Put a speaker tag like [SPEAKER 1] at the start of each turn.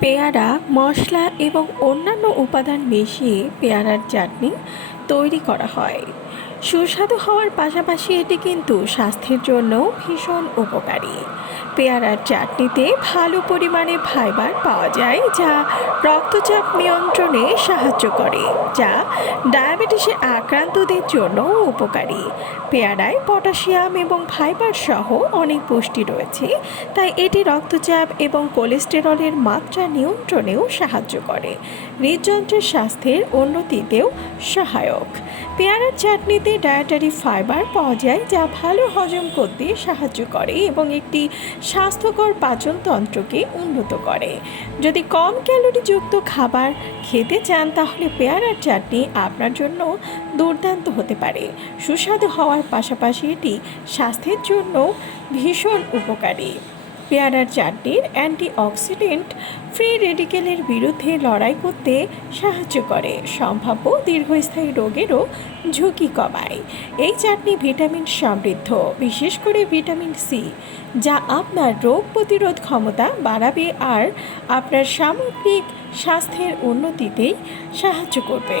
[SPEAKER 1] পেয়ারা মশলা এবং অন্যান্য উপাদান মিশিয়ে পেয়ারার চাটনি তৈরি করা হয়। সুস্বাদু হওয়ার পাশাপাশি এটি কিন্তু স্বাস্থ্যের জন্য ভীষণ উপকারী। পেয়ারার চাটনিতে ভালো পরিমাণে ফাইবার পাওয়া যায়, যা রক্তচাপ নিয়ন্ত্রণে সাহায্য করে, যা ডায়াবেটিসে আক্রান্তদের জন্য উপকারী। পেয়ারায় পটাশিয়াম এবং ফাইবার সহ অনেক পুষ্টি রয়েছে, তাই এটি রক্তচাপ এবং কোলেস্টেরলের মাত্রা নিয়ন্ত্রণেও সাহায্য করে। হৃদযন্ত্রের স্বাস্থ্যের উন্নতিতেও সহায়ক। পেয়ারার চাটনিতে ডায়েটারি ফাইবার পাওয়া যায় যা ভালো হজম করতে সাহায্য করে এবং একটি স্বাস্থ্যকর পাচনতন্ত্রকে উন্নত করে। যদি কম ক্যালোরিযুক্ত খাবার খেতে চান, তাহলে পেয়ারার চাটনি আপনার জন্য দুর্দান্ত হতে পারে। সুস্বাদু হওয়ার পাশাপাশি এটি স্বাস্থ্যের জন্য ভীষণ উপকারী। পেয়ারার চাটনির অ্যান্টিঅক্সিডেন্ট ফ্রি রেডিকেলের বিরুদ্ধে লড়াই করতে সাহায্য করে। সম্ভাব্য দীর্ঘস্থায়ী রোগেরও ঝুঁকি কমায়। এই চাটনি ভিটামিন সমৃদ্ধ, বিশেষ করে ভিটামিন সি, যা আপনার রোগ প্রতিরোধ ক্ষমতা বাড়াবে আর আপনার সামগ্রিক স্বাস্থ্যের উন্নতিতেই সাহায্য করবে।